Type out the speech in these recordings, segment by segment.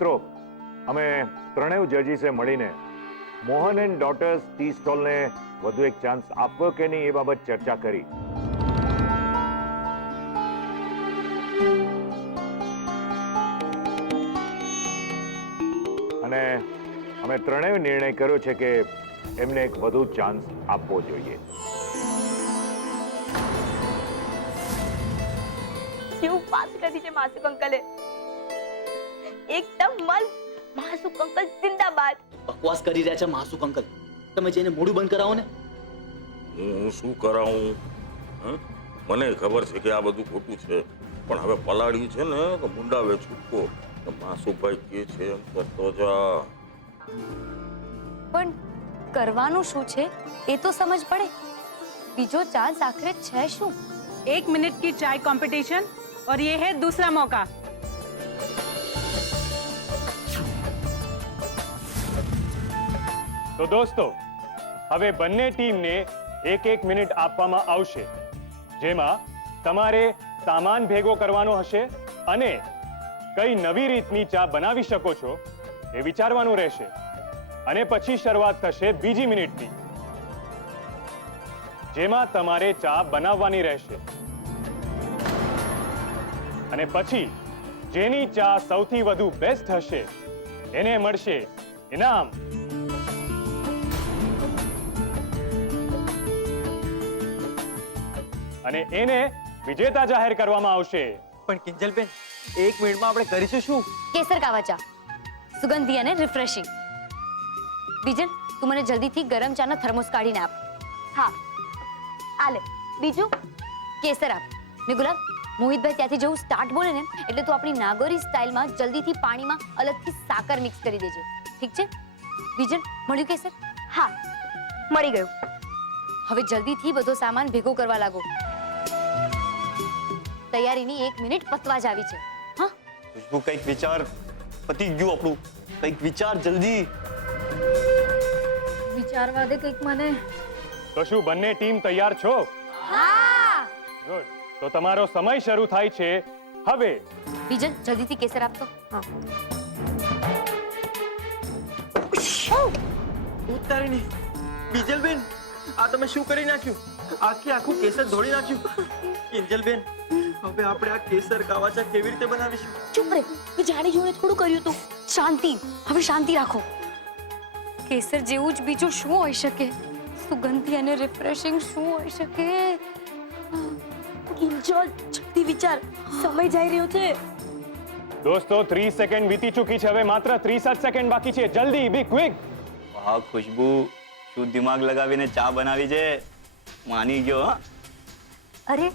મિત્રો, અમે ત્રણેય જજીસે મળીને મોહન એન્ડ ડોટર્સ ટી સ્ટોલને વધુ એક ચાન્સ આપવો કે નહીં એ બાબત ચર્ચા કરી. અને અમે ત્રણેય નિર્ણય કર્યો છે કે એમને એક વધુ ચાન્સ આપવો જોઈએ. કેવું પાસ કરી છે માસુક અંકલે. એકદમ મસ્ત. માસુક અંકલ જિંદાબાદ. બકવાસ કરી રહ્યા છે માસુક અંકલ. તમે જઈને મોઢું બંધ કરાવો ને. હું શું કરાવું? મને ખબર છે કે આ બધું ખોટું છે, પણ હવે પલાળ્યું છે ને તો મુંડાવે છૂટકો. માસુભાઈ કે છે એમ કરતો જા. પણ કરવાનું શું છે એ તો સમજ પડે. બીજો ચાન્સ આખરે છે શું? 1 मिनट की चाय कंपटीशन और ये है दूसरा मौका. તો દોસ્તો, હવે બંને ટીમને 1-1 મિનિટ આપવામાં આવશે, જેમાં તમારે સામાન ભેગો કરવાનો હશે અને કઈ નવી રીતની ચા બનાવી શકો છો એ વિચારવાનું રહેશે. અને પછી શરૂઆત થશે બીજી મિનિટની, જેમાં તમારે ચા બનાવવાની રહેશે. અને પછી જેની ચા સૌથી વધુ બેસ્ટ હશે એને મળશે ઇનામ. અને એને વિજેતા જાહેર કરવામાં આવશે. પણ કિંજલબેન, 1 મિનિટમાં આપણે કરીશું શું? કેસર કાવા ચા, સુગંધી અને રિફ્રેશિંગ. બીજલ, તું મને જલ્દીથી ગરમ ચાનો થર્મોસ કાઢીને આપ. હા, આલે. બીજું કેસર આપ. ને ગુલાબ, મોહિતભાઈ ત્યાંથી જેવું સ્ટાર્ટ બોલે ને એટલે તું આપણી નાગોરી સ્ટાઇલમાં જલ્દીથી પાણીમાં અલગથી સાકર મિક્સ કરી દેજે. ઠીક છે? બીજલ, મળ્યું કેસર? હા, મળી ગયું. હવે જલ્દીથી બધો સામાન ભેગો કરવા લાગો. તૈયારીની 1 મિનિટ પતવા જ આવી છે. હા, ખુશ્બુ, કંઈક વિચાર. પતી ગયું આપણું. કંઈક વિચાર જલ્દી. વિચારવા દે કંઈક મને. તો શું બંને ટીમ તૈયાર છો? હા. ગુડ. તો તમારો સમય શરૂ થાય છે હવે. બીજલ, જલ્દીથી કેસર આપતો. હા. ઉતારીની. કિંજલબેન, આ તમે શું કરી નાખ્યું? આખું કેસર ધોળી નાખ્યું. કિંજલબેન, હવે આપણે આ કેસર કાવા ચા કેવી રીતે બનાવીશું? ચૂપ રે, મેં જાણી જોઈને થોડું કર્યું તું. શાંતિ, હવે શાંતિ રાખો. કેસર જેવું જ બીજું શું હોઈ શકે? સુગંધી અને રિફ્રેશિંગ શું હોઈ શકે? કિંજલ, જલ્દી વિચાર. સમય જઈ રહ્યો છે. દોસ્તો, 30 સેકન્ડ વીતી ચૂકી છે. હવે માત્ર 30 જ સેકન્ડ બાકી છે. જલ્દી, બી ક્વિક. વાહ ખુશ્બુ, શું દિમાગ લગાવીને ચા બનાવી છે. માની ગયો. હા, અરે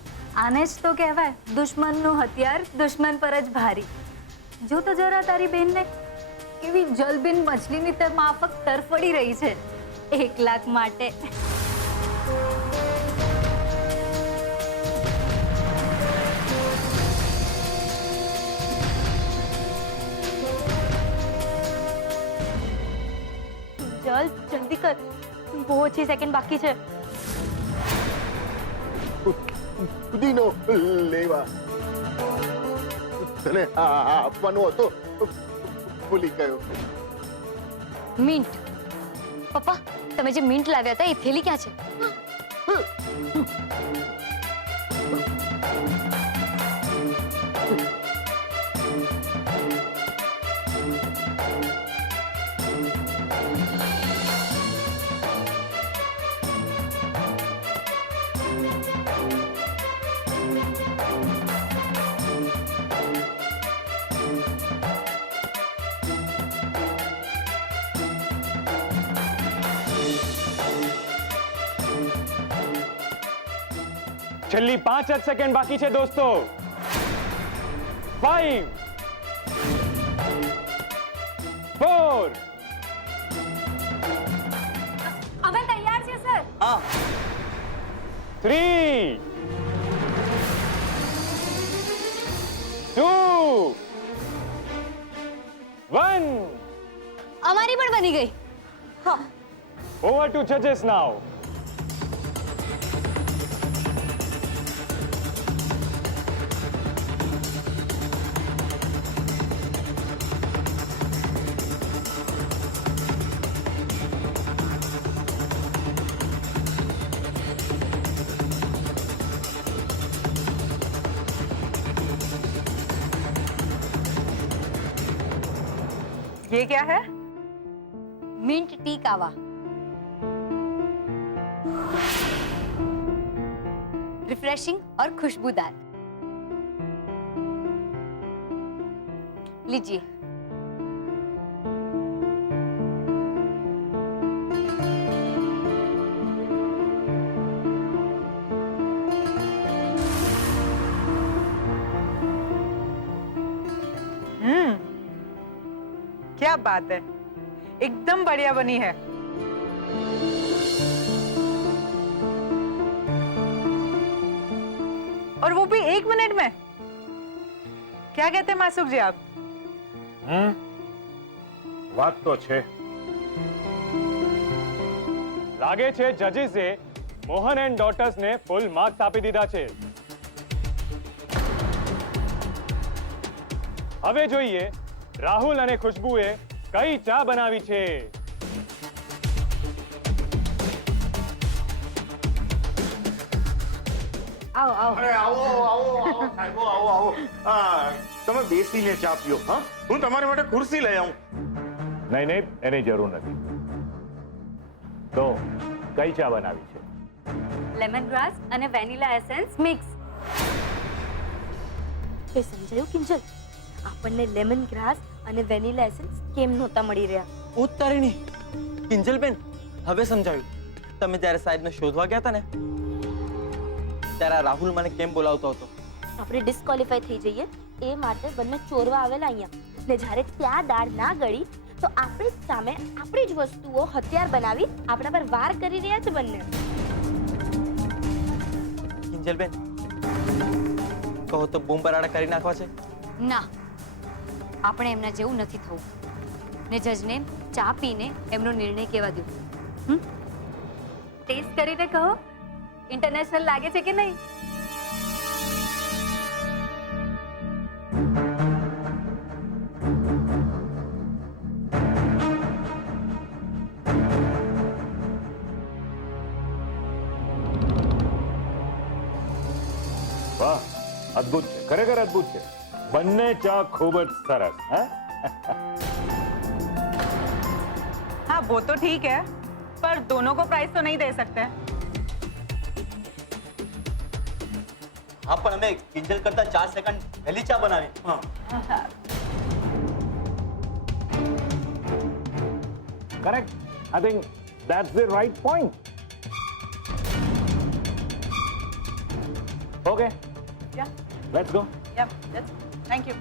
આને જ તો કહેવાય દુશ્મનનું હથિયાર દુશ્મન પર જ ભારી. જો તો જરા તારી બેનને કેવી જલબિન મછલીની માફક તરફડી રહી છે 1 લાખ માટે. ચલ, જલ્દી કર. બહુ ઓછી સેકન્ડ બાકી છે. પુદીનો લેવા તને આપવાનો હતો, ભૂલી ગયો. મિન્ટ. પપ્પા, તમે જે મિન્ટ લાવ્યા હતા એ થેલી ક્યાં છે? છેલ્લી 5 જ સેકન્ડ બાકી છે દોસ્તો. 5 4 અમે તૈયાર છે સર. હા, 3 2 1. અમારી પણ બની ગઈ. હા. Over to judges now. ये क्या है? मिंट टी कावा। रिफ्रेशिंग और खुशबूदार। लीजिए। क्या बात है, एकदम बढ़िया बनी है। और वो भी 1 मिनट में। क्या कहते हैं मासुक जी आप? વાત તો છે. લાગે છે જજીસે મોહન એન્ડ ડોટર્સ ને ફૂલ માર્ક્સ આપી દીધા છે. હવે જોઈએ રાહુલ અને ખુશ્બુએ કઈ ચા બનાવી છે. आओ आओ। અરે આવો આવો આવો સાહેબો આવો આવો હા તમે બેસીને ચા પીઓ. હા હું તમારી માટે ખુરશી લઈ આવું. નહીં નહીં, એની જરૂર નથી. તો કઈ ચા બનાવી છે? લેમન ગ્રાસ અને વેનીલા એસેન્સ મિક્સ. એ સમજાયું કિંજલ? આપણને લેમન ગ્રાસ અને વેનીલા એસેન્સ કેમ નહોતા મળી રહ્યા? ઉત્તરીણી કિંજલબેન, હવે સમજાયું. તમે જ્યારે સાહેબને શોધવા ગયા હતા ને ત્યારે આ રાહુલ મને કેમ બોલાવતો હતો. આપણે ડિસ્ક્વોલિફાય થઈ જઈએ એ માટે બંને ચોરવા આવેલા અહીંયા. ને જ્યારે ત્યાં દાળ ના ગળી તો આપણી જ સામે આપણી જ વસ્તુઓ હથિયાર બનાવી આપણા પર વાર કરી રહ્યા છે બંને. કિંજલબેન, કહો તો બૂમ બરાડા કરી નાખવા છે? ના, આપણે એમના જેવું નથી થવું. ને જજને ચા પીને એમનો નિર્ણય કહેવા દો. ટેસ્ટ કરીને કહો ઇન્ટરનેશનલ લાગે છે કે નહીં. વાહ, અદ્ભુત છે, ખરેખર અદ્ભુત છે. બંને ચા ખૂબ જ સરસ. હા, हाँ वो तो ठीक है, पर दोनों को प्राइस तो नहीं दे सकते. હા પણ અમે કિંજલ કરતા 4 સેકન્ડ વહેલી ચા બનાવી. correct. I think that's the right point. Okay, Yeah, let's go. yeah, that's. Thank you.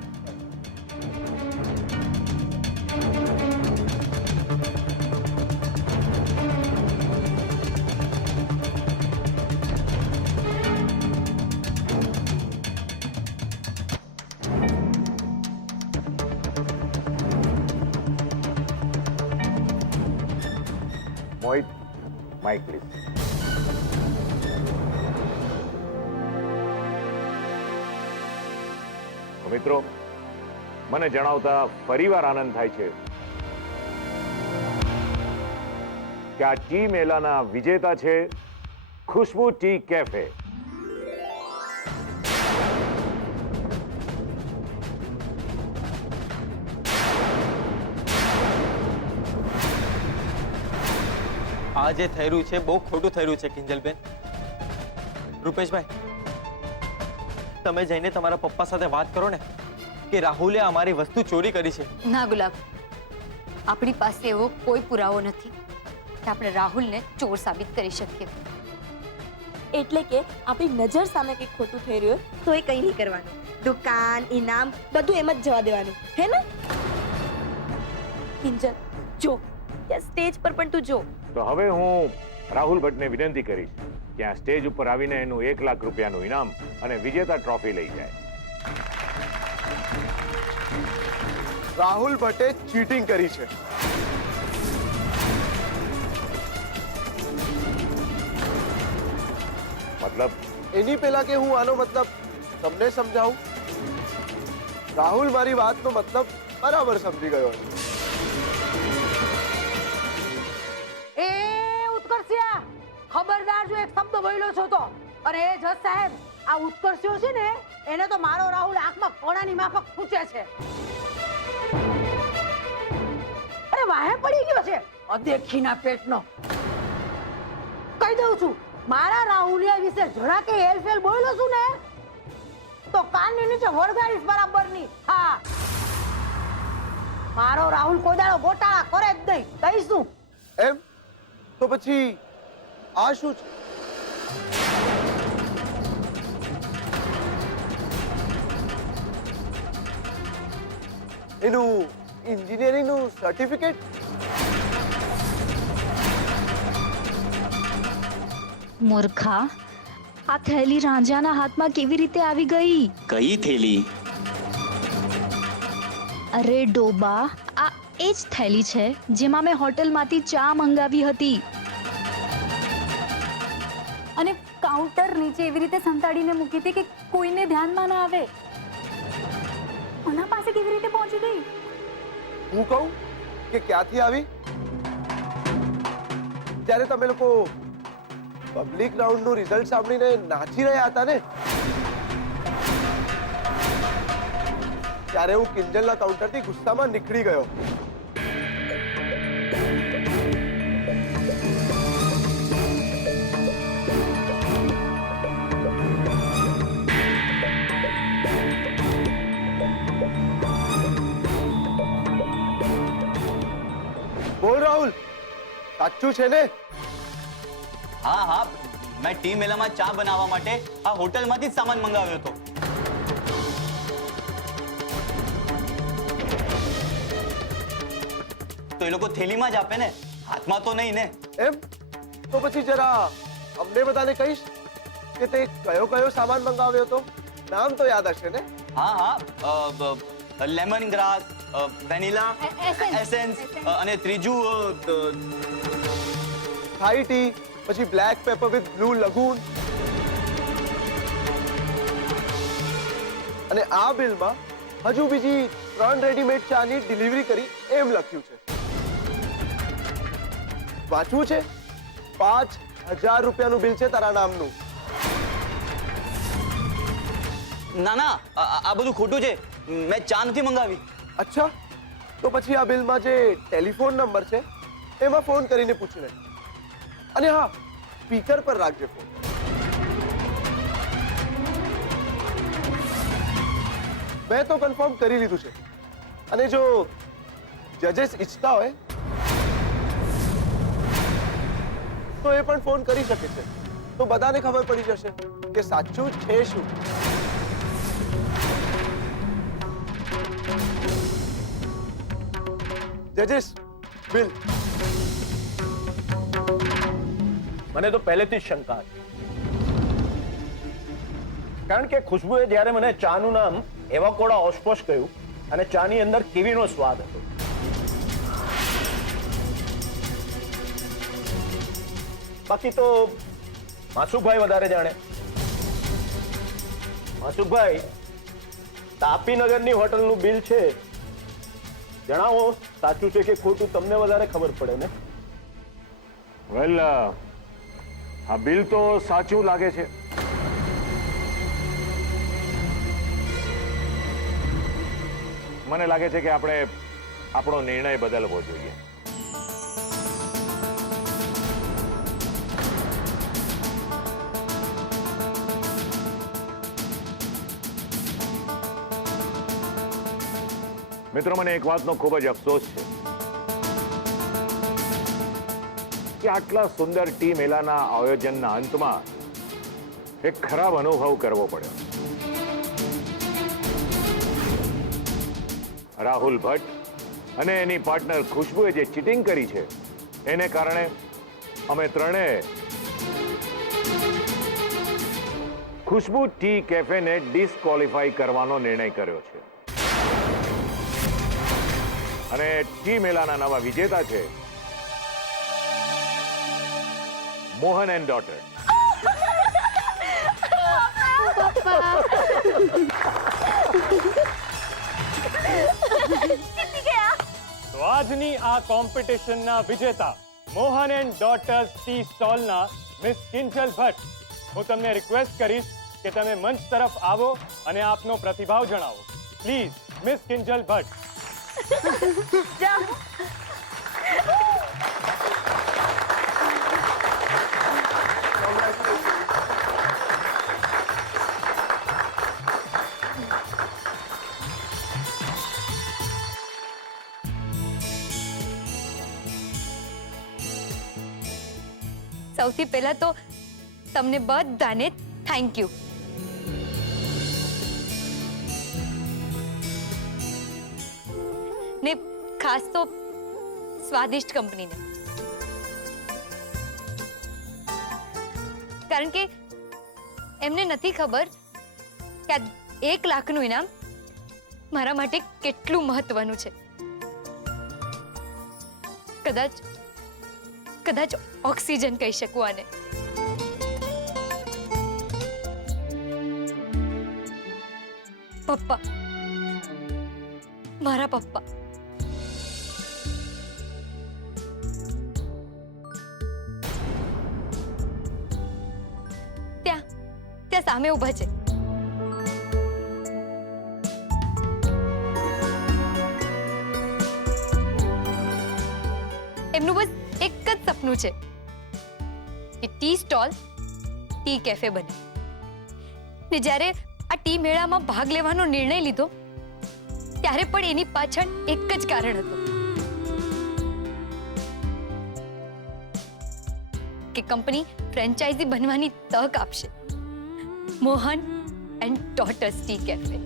Mohit, mic please. તો મિત્રો, મને જણાવતા ફરીવાર આનંદ થાય છે કે આ ટી મેલાના વિજેતા છે ખુશ્બુ ટી કેફે. આ જે થઈ રહ્યું છે બહુ ખોટું થઈ રહ્યું છે કિંજલબેન. રૂપેશભાઈ, તમે જઈને તમારા પપ્પા સાથે વાત કરો ને કે રાહુલે અમારી વસ્તુ ચોરી કરી છે. ના ગુલાબ, આપણી પાસે એવો કોઈ પુરાવો નથી કે આપણે રાહુલને ચોર સાબિત કરી શકીએ. એટલે કે આપણી નજર સામે કંઈક ખોટું થઈ રહ્યું હોય તો એ કંઈ નહીં કરવાનું. દુકાન, ઇનામ બધું એમ જ જવા દેવાનું, હે ને? કિંજલ, જો ત્યાં સ્ટેજ પર પણ તું જો. તો હવે હું રાહુલ ભટ્ટને વિનંતી કરીશ કે આ સ્ટેજ ઉપર આવીને એનું 1 લાખ રૂપિયાનું ઇનામ અને વિજેતા ટ્રોફી લઈ જાય. રાહુલ ભટ્ટે ચીટિંગ કરી છે. મતલબ? એની પહેલા કે હું આનો મતલબ તમને સમજાવું. રાહુલ મારી વાતનો મતલબ બરાબર સમજી ગયો છે. એ ઉત્કર્ષિયા, ખબરદાર જો એક શબ્દ બોલ્યો છો તો. અને એ જજ સાહેબ, આ ઉત્કર્ષિયો છે ને એને તો મારો રાહુલ આંખમાં કોણાની માફક પૂછે છે. વાહે પડી ગયો છે અદેખીના પેટનો. કહી દઉં છું, મારા રાહુલિયા વિશે જરા કે હેલફેલ બોલ્યો છું ને તો કાનની નીચે વળગાડીશ બરાબરની. હા, મારો રાહુલ કોદાળો ગોટાળા કરે જ નહીં. કહીશું એમ તો પછી આ શું છે? એનું એન્જિનિયરિંગનું સર્ટિફિકેટ? મૂર્ખા, આ થેલી રાંઝાના હાથમાં કેવી રીતે આવી ગઈ? કઈ થેલી? અરે ડોબા, આ એ જ થેલી છે જેમાં મેં હોટલમાંથી ચા મંગાવી હતી. અને કાઉન્ટર નીચે એવી રીતે સંતાડીને મૂકી હતી કે કોઈને ધ્યાનમાં ના આવે. આના પાસે કેવી રીતે પહોંચી ગઈ? હું કહું કે ક્યાંથી આવી? જ્યારે તમે લોકો પબ્લિક રાઉન્ડનું રિઝલ્ટ સાંભળીને નાચી રહ્યા હતા ને, ત્યારે હું કિંજલના કાઉન્ટરથી ગુસ્સામાં નીકળી ગયો. બોલ રાહુલ, સાચું છે ને? હા હા, મેં ટીમ મેલામાં ચા બનાવવા માટે આ હોટલમાંથી જ સામાન મંગાવ્યો હતો. તો એ લોકો થેલીમાં જ આપે ને, હાથમાં તો નહીં ને. એમ તો પછી જરા અમને બધાને કહીશ કે તે કયો કયો સામાન મંગાવ્યો હતો? નામ તો યાદ હશે ને? હા હા, લેમન ગ્રાસ, વેનીલા એસેન્સ અને ત્રીજું થાઈ ટી, પછી બ્લેક પેપર વિથ બ્લુ લગૂન. અને આ બિલમાં હજુ બીજી 3 રેડીમેડ ચાની ડિલિવરી કરી એમ લખ્યું છે. વાંચવું છે? 5000 રૂપિયાનું બિલ છે તારા નામનું. ના ના, આ બધું ખોટું છે. મેં ચા નથી મંગાવી. અચ્છા, તો પછી આ બિલમાં જે ટેલિફોન નંબર છે એમાં ફોન કરીને પૂછી લે. અને હા, સ્પીકર પર રાખજે ફોન. મેં તો કન્ફર્મ કરી લીધું છે. અને જો જજેસ ઈચ્છતા હોય તો એ પણ ફોન કરી શકે છે. તો બધાને ખબર પડી જશે કે સાચું છે શું. જજેસ, બિલ. મને તો પહેલેથી જ શંકા હતી, કારણ કે ખુશ્બુએ જ્યારે મને ચાનું નામ એવાકોડા ઓસ્પોસ કહ્યું અને ચાની અંદર કીવીનો સ્વાદ હતો. બાકી તો માસુકભાઈ વધારે જાણે. માસુકભાઈ, તાપીનગરની હોટલનું બિલ છે, જણાવો સાચું છે કે ખોટું? તમને વધારે ખબર પડે ને. વેલ, આ બિલ તો સાચું લાગે છે. મને લાગે છે કે આપણે આપણો નિર્ણય બદલવો જોઈએ. મિત્રો, મને એક વાતનો ખૂબ જ અફસોસ છે કે આટલા સુંદર ટી મેલાના આયોજનના અંતમાં એક ખરાબ અનુભવ કરવો પડ્યો. રાહુલ ભટ્ટ અને એની પાર્ટનર ખુશ્બુએ જે ચીટિંગ કરી છે એને કારણે અમે ત્રણેય ખુશ્બુ ટી કેફેને ડિસ્ક્વોલિફાઈ કરવાનો નિર્ણય કર્યો છે. અને ટી મેલાના નવા વિજેતા છે મોહન એન્ડ ડોટર. તો આજની આ કોમ્પિટિશનના વિજેતા મોહન એન્ડ ડોટર્સ ટી સ્ટોલના મિસ કિંજલ ભટ્ટ, હું તમને રિક્વેસ્ટ કરીશ કે તમે મંચ તરફ આવો અને આપનો પ્રતિભાવ જણાવો. Please, miss Kinjal Bhatt. સૌથી પહેલા તો તમને બધાને થેન્ક યુ. ને ખાસ તો સ્વાદિષ્ટ કંપનીને, કારણ કે એમને નથી ખબર કે 1 લાખનું ઇનામ મારા માટે કેટલું મહત્વનું છે. કદાચ ઓક્સિજન કહી શકું આને. પપ્પા, મારા પપ્પા. ત્યાં સામે ઊભા છે. એમનું બસ એક જ સપનું છે કે ટી સ્ટોલ ટી કેફે બને. ને જ્યારે આ ટી મેળામાં ભાગ લેવાનો નિર્ણય લીધો ત્યારે પણ એની પાછળ એક જ કારણ હતું કે કંપની ફ્રેન્ચાઇઝી બનવાની તક આપશે. Mohan and daughters T cafe.